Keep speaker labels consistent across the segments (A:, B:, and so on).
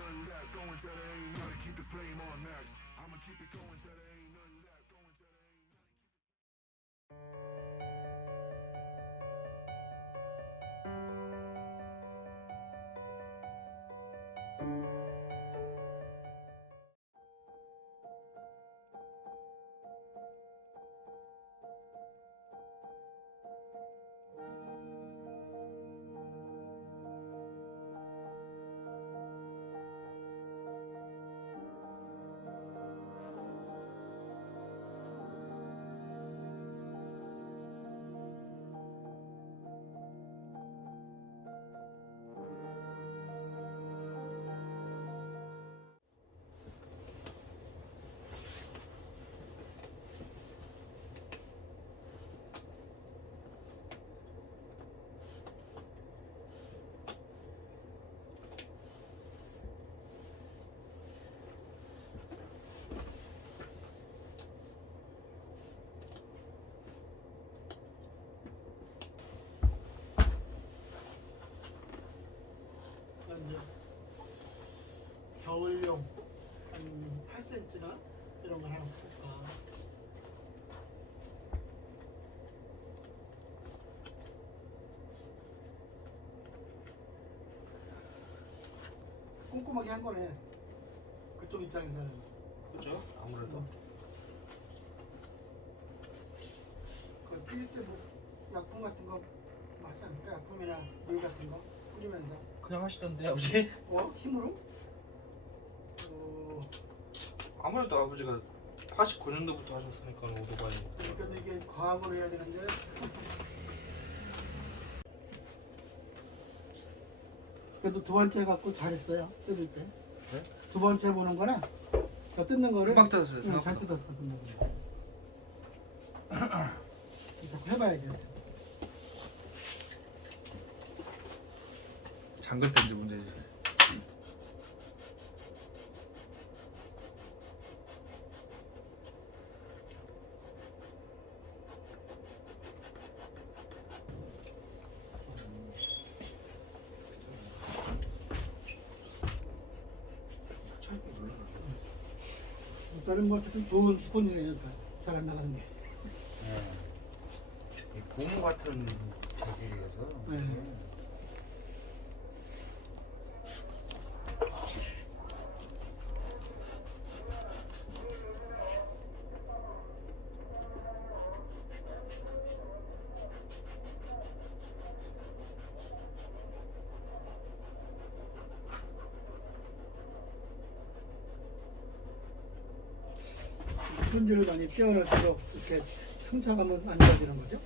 A: 겨울용 한 8cm나 이런 거 하나 볼까. 꼼꼼하게 한 거네. 그쪽 입장에서는.
B: 그죠? 아무래도.
A: 그 필 때 뭐 약품 같은 거 맞지 않을까? 약품이나 물 같은 거 뿌리면서.
B: 그냥 하시던데 아버지?
A: 힘으로?
B: 아무래도 아버지가 89년도부터 하셨으니까 오토바이.
A: 그러니까 이게 과학으로 해야 되는데. 그래도 두 번째 갖고 잘했어요. 뜯을 때.
B: 네?
A: 두 번째 보는 거나 더 뜯는 거를
B: 금방 뜯었어요.
A: 응, 잘
B: 생각보다.
A: 뜯었어. 금방. 자꾸 해봐야지.
B: 잠글 때인지 문제지.
A: 다른 거 어쨌든 좋은 스폰이네요. 잘 안 나가는 게.
C: 이 고무 같은 재질이어서.
A: 네. 스펀지를 많이 띄워놓을수록 이렇게 승차감은 안 좋아지는 거죠?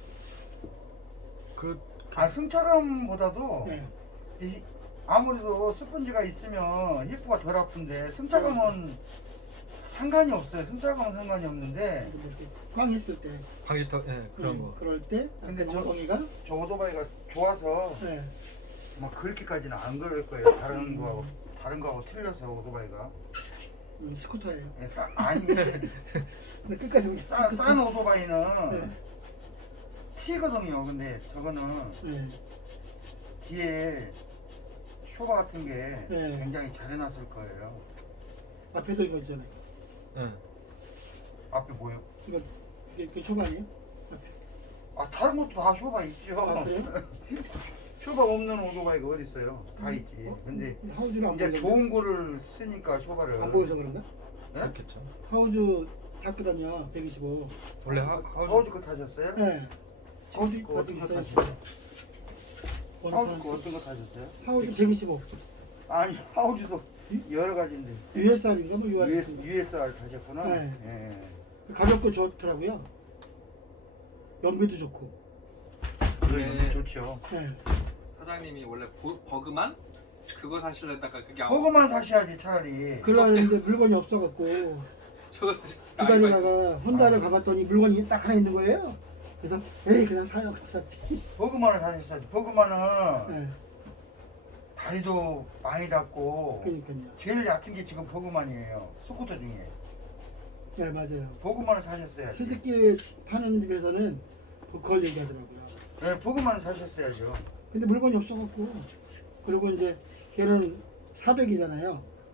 C: 승차감보다도
A: 네.
C: 이 아무래도 스펀지가 있으면 히프가 덜 아픈데 승차감은 상관이 없어요. 승차감은 상관이 없는데
A: 이렇게 꽝 했을 때.
B: 방지턱, 예, 그런 거.
A: 그럴 때.
C: 근데
A: 엉덩이가.
C: 저 오토바이가 좋아서
A: 네.
C: 막 그렇게까지는 안 그럴 거예요. 다른 거하고 틀려서 오토바이가.
A: 스쿠터예요.
C: 예, 아니
A: 근데 끝까지 우리
C: 싼 오토바이는
A: 네.
C: T거든요. 근데 저거는
A: 네.
C: 뒤에 쇼바 같은 게
A: 네.
C: 굉장히 잘 해놨을 거예요.
A: 앞에도 이거 있잖아요.
B: 예.
C: 앞에 뭐요?
A: 이게 초반이에요? 앞에.
C: 다른 것도 다 쇼바 있죠.
A: 아, 그래요?
C: 쇼바 없는 오토바이가 어디 있어요? 다 있지. 근데
A: 하우즈를 안
C: 이제
A: 보여서
C: 좋은 거를 쓰니까 쇼바를
A: 안 보여서 그런가?
C: 네?
B: 그렇겠죠.
A: 하우즈 탔거든요. 125.
B: 원래
C: 하우즈 거 타셨어요?
A: 네. 하우즈
C: 거
A: 가지고
C: 어떤 거
A: 있어요.
C: 타셨어요? 하우즈 거 어떤 거 타셨어요?
A: 하우즈 125.
C: 아니 하우즈도 여러 가지인데
A: USR인가 뭐 UR.
C: USR 타셨구나.
A: 네.
C: 예.
A: 가격도 좋더라고요. 연비도 좋고.
B: 네.
C: 좋죠.
A: 네.
D: 사장님이 원래 버그만 그거 사실려다가 그게
C: 그거만 사셔야지 차라리.
A: 그러는데 물건이 없어갖고
D: 저거
A: 기다리다가 혼다를 가봤더니 물건이 딱 하나 있는 거예요. 그래서 에이 그냥 사요. 샀지.
C: 버그만을 사셨어야지. 버그만은
A: 네.
C: 다리도 많이 닿고
A: 그러니까요.
C: 제일 얕은 게 지금 버그만이에요. 스쿠터 중에.
A: 네 맞아요.
C: 버그만을 사셨어야지.
A: 스즈키 파는 집에서는 그걸 얘기하더라고요.
C: 네, 버그만 사셨어야죠.
A: 근데 물건이 없어갖고 그리고 이제 걔는 400이잖아요.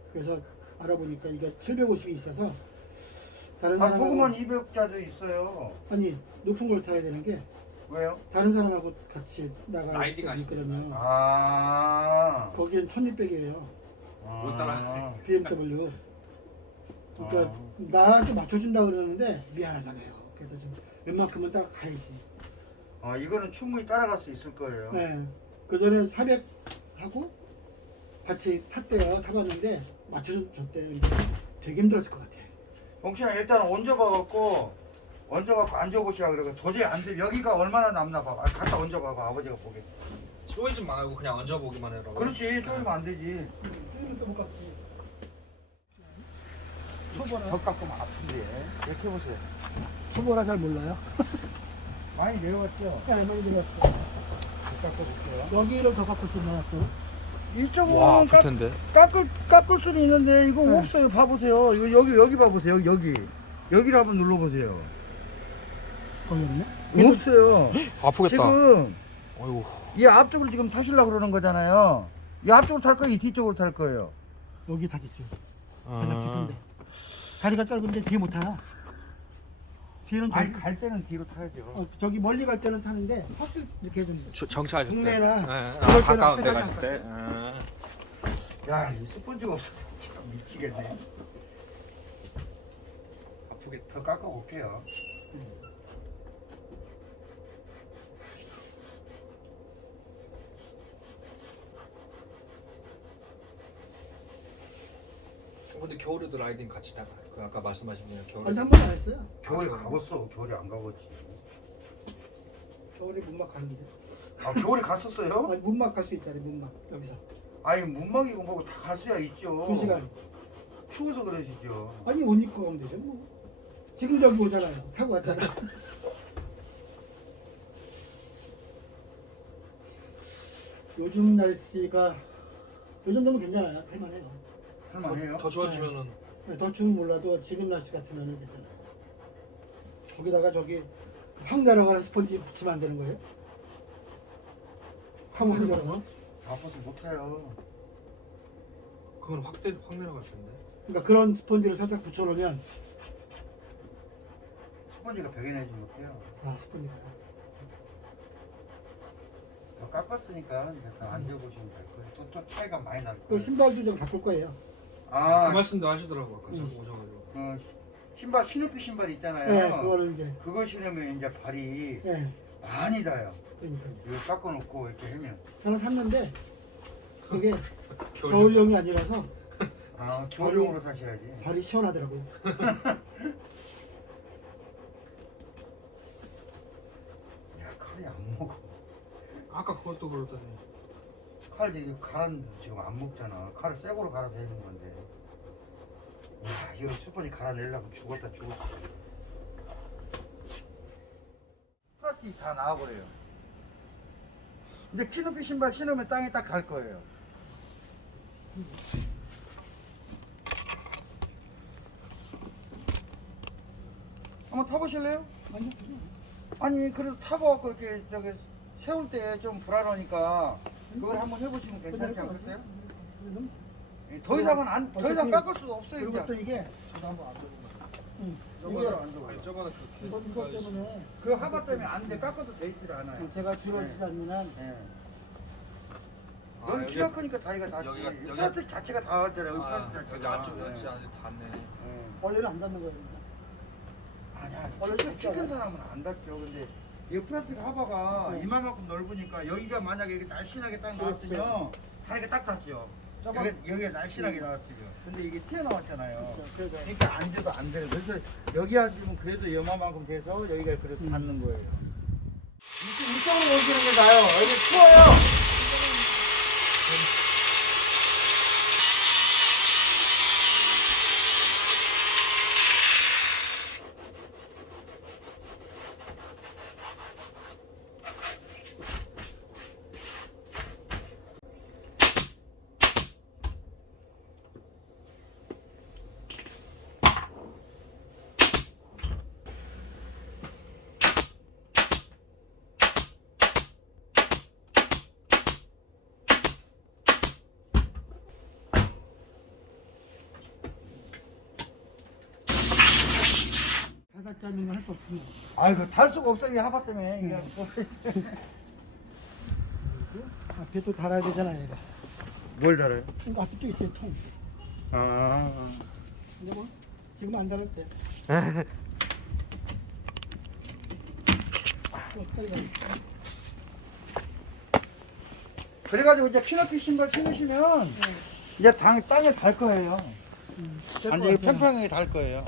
A: 그래서 알아보니까 이게 750이 있어서 다른
C: 아,
A: 사람하고
C: 보고만 200자도 있어요.
A: 아니 높은 걸 타야 되는 게
C: 왜요?
A: 다른 사람하고 같이 나가
D: 라이딩 하시는
A: 그러면
C: 아.
A: 거기엔 1600이에요.
D: 못 따라가네.
A: BMW. 그러니까 나한테 맞춰준다 그러는데 미안하잖아요. 그래서 지금 웬만큼은 딱 가야지.
C: 아, 이거는 충분히 따라갈 수 있을 거예요.
A: 네. 그 전에 400 하고 같이 탔대요. 타봤는데 맞춰줬대요. 근데 되게 힘들었을 것 같아요.
C: 홍신아 일단 얹어봐갖고 앉아보시라 그래. 도저히 안 돼. 여기가 얼마나 남나 봐봐. 아, 갖다 얹어봐봐. 아버지가 보게.
D: 쪼이지 말고 그냥 얹어보기만 해라.
C: 그렇지. 조이면 안 되지.
A: 또못 갔지.
C: 더 깎으면 아픈데. 이렇게 해보세요.
A: 초보라 잘 몰라요.
C: 많이 내려갔죠?
A: 네, 많이 들었어.
C: 더 깎아볼게요.
A: 여기를 더 바꿀 수 있나요? 또?
C: 이쪽은
B: 와, 아플 텐데.
C: 깎을 수는 있는데 이거
A: 네.
C: 없어요. 봐보세요. 이거 여기 봐보세요. 여기를 한번 눌러보세요.
A: 거기 없네?
C: 없어요.
B: 아프겠다.
C: 지금
B: 어이구.
C: 이 앞쪽으로 지금 타시려고 그러는 거잖아요. 이 앞쪽으로 탈 거예요? 이 뒤쪽으로 탈 거예요?
A: 여기 타겠죠.
B: 아.
A: 다리가 깊은데. 다리가 짧은데 뒤에 못 타요. 뒤에는
C: 아니
A: 저기,
C: 갈 때는 뒤로 타야죠.
A: 저기 멀리 갈 때는 타는데 헛을 이렇게 좀
B: 정차하실 때.
A: 동네나
B: 아,
A: 그럴 때는
B: 가까운 데
A: 페달이
B: 가실 때. 아.
C: 야, 이 스펀지가 없어서 참 미치겠네. 아프게 더 깎아볼게요.
D: 근데 겨울에도 라이딩 같이 타가. 그 아까 말씀하신 분이랑 겨울에.
A: 아니 한 번 안 했어요.
C: 겨울에 가봤어. 겨울에 안 가봤지.
A: 겨울에 문막 가는데.
C: 아, 겨울에 갔었어요?
A: 아니 문막 갈 수 있잖아요. 문막 여기서
C: 아니 문막이고 뭐고 다 갈 수야 있죠.
A: 2시간.
C: 추워서 그러시죠.
A: 아니 옷 입고 가면 되죠. 뭐. 지금 저기 오잖아요. 타고 왔잖아요. 요즘 날씨가 요즘 정도 괜찮아요. 할만해요.
C: 할만해요.
D: 더 좋아지면은
A: 더 추운 몰라도 지금 날씨 같으면 괜찮아요. 거기다가 저기 확 내려가는 스펀지 붙이면 안 되는 거예요? 확 내려가.
C: 아파서 못 타요.
D: 그건 확 내려갈 텐데.
A: 그러니까 그런 스펀지를 살짝 붙여놓으면
C: 스펀지가 벽에 내지 못해요.
A: 아 스펀지가
C: 더 깎았으니까 이제 더 앉아보시면 될 거예요. 또 차이가 많이 날
A: 또
C: 거예요.
A: 신발도 좀 바꿀 거예요.
C: 아,
D: 그 말씀도 하시더라고 아까 잠깐 오셔가지고.
C: 신발 키높이 신발 있잖아요.
A: 네, 그거를 이제
C: 그거 신으면 이제 발이
A: 네,
C: 많이 닿아요.
A: 그러니까요.
C: 이거 깎아놓고 이렇게 하면.
A: 하나 샀는데 그게
D: 겨울.
A: 겨울용이 아니라서
C: 아, 겨울용으로 사셔야지.
A: 발이 시원하더라고요.
C: 야, 칼이 안 먹어.
D: 아까 그것도 그러더니.
C: 칼 지금 갈았는데 지금 안 먹잖아. 칼을 새거로 갈아서 해놓은 건데. 야, 이거 슈퍼니 갈아내려면 죽었다. 플라스틱 다 나와버려요. 이제 키높이 신발 신으면 땅에 딱 갈 거예요. 한번 타보실래요?
A: 아니요.
C: 아니 그래도 타보고 이렇게 저기 세울 때 좀 불안하니까 그걸 한번 해보시면 괜찮지 않겠어요? 더 이상은 더 이상 깎을 수가 없어요.
A: 그리고 또
C: 이제.
A: 이게
C: 저도 한번 앉아보세요.
A: 이게
D: 아니 저번에
A: 이것 때문에
C: 그 하바 때문에 안 돼. 깎아도 돼 있질 않아요.
A: 제가 들어오지 않는 한
C: 예.
D: 아,
C: 너무
D: 여기-
C: 키가 크니까 다리가 닿지.
D: 여기가-
C: 플라스틱 자체가 닿았잖아요. 여기 플라스틱
D: 여기
C: 자체가.
D: 안쪽에
C: 예.
D: 아직 닿네.
C: 예.
A: 원래는 안 닿는 거예요.
C: 아니야.
A: 원래
C: 키 큰
A: 닿잖아요.
C: 사람은 안 닿죠. 근데 이 플라스틱 하바가
A: 네.
C: 이만큼 넓으니까 여기가 만약에 이렇게 날씬하게 딱
A: 그렇죠.
C: 나왔으면 다리가 딱 닿죠. 여기가 날씬하게 나왔어요. 근데 이게 튀어나왔잖아요.
A: 그래서
C: 그러니까 앉아도 안 돼요. 그래서 여기 앉으면 그래도 요만큼 돼서 여기가 그래도 닿는 거예요. 이쪽으로 옮기는 게 나아요. 여기 추워요.
A: 닿지 않는 건 할 수 없습니다.
C: 아이고 달 수가 없어 이 하바 때문에. 이게
A: 앞에 또 달아야 되잖아요. 얘가.
C: 뭘 달아요?
A: 그러니까 앞에 또 있어요, 통.
C: 아.
A: 근데 뭐 지금 안 달을 때. 또 어디까지 가요?
C: 그래가지고 이제 피너피 신발 신으시면 이제 땅에 달 거예요. 완전히 평평하게 달 거예요.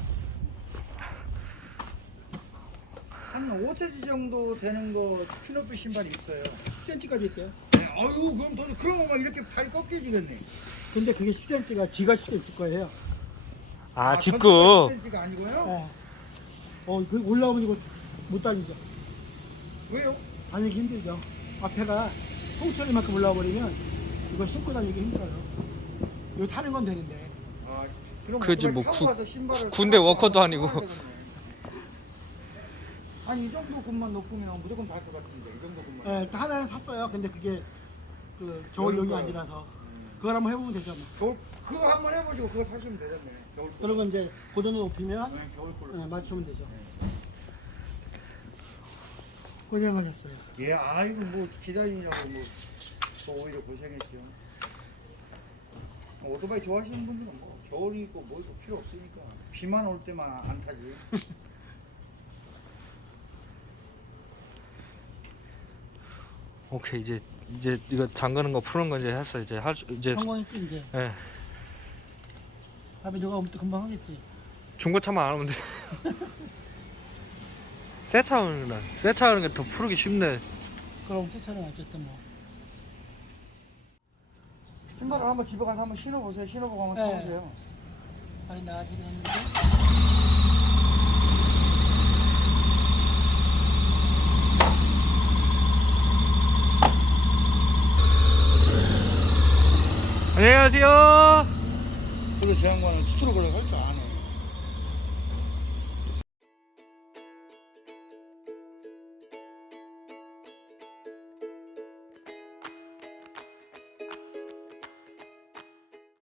C: 한 5cm 정도 되는 거 피너피 신발이 있어요.
A: 10cm까지 있대요.
C: 네, 아유 그럼 더 그런 거만 이렇게 발이 꺾여지겠네.
A: 근데 그게 10cm가 뒤가 10cm 거예요.
B: 아, 직구.
C: 10cm가 아니고요?
A: 네. 그 올라오면 이거 못 다니죠.
C: 왜요?
A: 다니기 힘들죠. 앞에가 통천이만큼 올라와 버리면 이거 신고 다니기 힘들어요. 이거 타는 건 되는데.
C: 아, 그럼
B: 그지,
C: 오토바이
B: 뭐
C: 타고 가서 신발을
B: 군대
C: 사고
B: 워커도
C: 타야
B: 아니고.
C: 되겠네. 아니 이 정도 굽만 높으면 무조건 달 것 같은데 이 정도 굽만.
A: 네, 하나는 샀어요. 근데 그게 그 겨울용이 아니라서 그걸 한번 해보면 되죠. 뭐.
C: 겨울 그거 한번 해보시고 그거 사시면 되겠네. 겨울 거.
A: 그런 건 이제 고도는 높이면
C: 네, 겨울 걸로.
A: 네, 맞추면 되죠. 고생하셨어요.
C: 예, 아이고 뭐 기다리느라고 뭐 더 오히려 고생했죠. 오토바이 좋아하시는 분들은 뭐 겨울이고 뭐이고 필요 없으니까 비만 올 때만 안 타지.
B: 오케이, 이제 이거 잠그는 거 푸는 거 이제 했어. 이제 이제
A: 성공했지 이제.
B: 예.
A: 다음에 누가 오면 또 금방 하겠지.
B: 중고차만 안 하면 돼. 새차 하는 게 더 푸르기 쉽네.
A: 그럼 세차는 어쨌든 뭐.
C: 신발을 한번 집에 가서 한번 신어보세요. 신어보고 한번
A: 네.
C: 타보세요.
A: 많이 나아지긴 했는데.
B: 안녕하세요.
C: 그래서 제 양반은 스트로크를 할 줄 아네.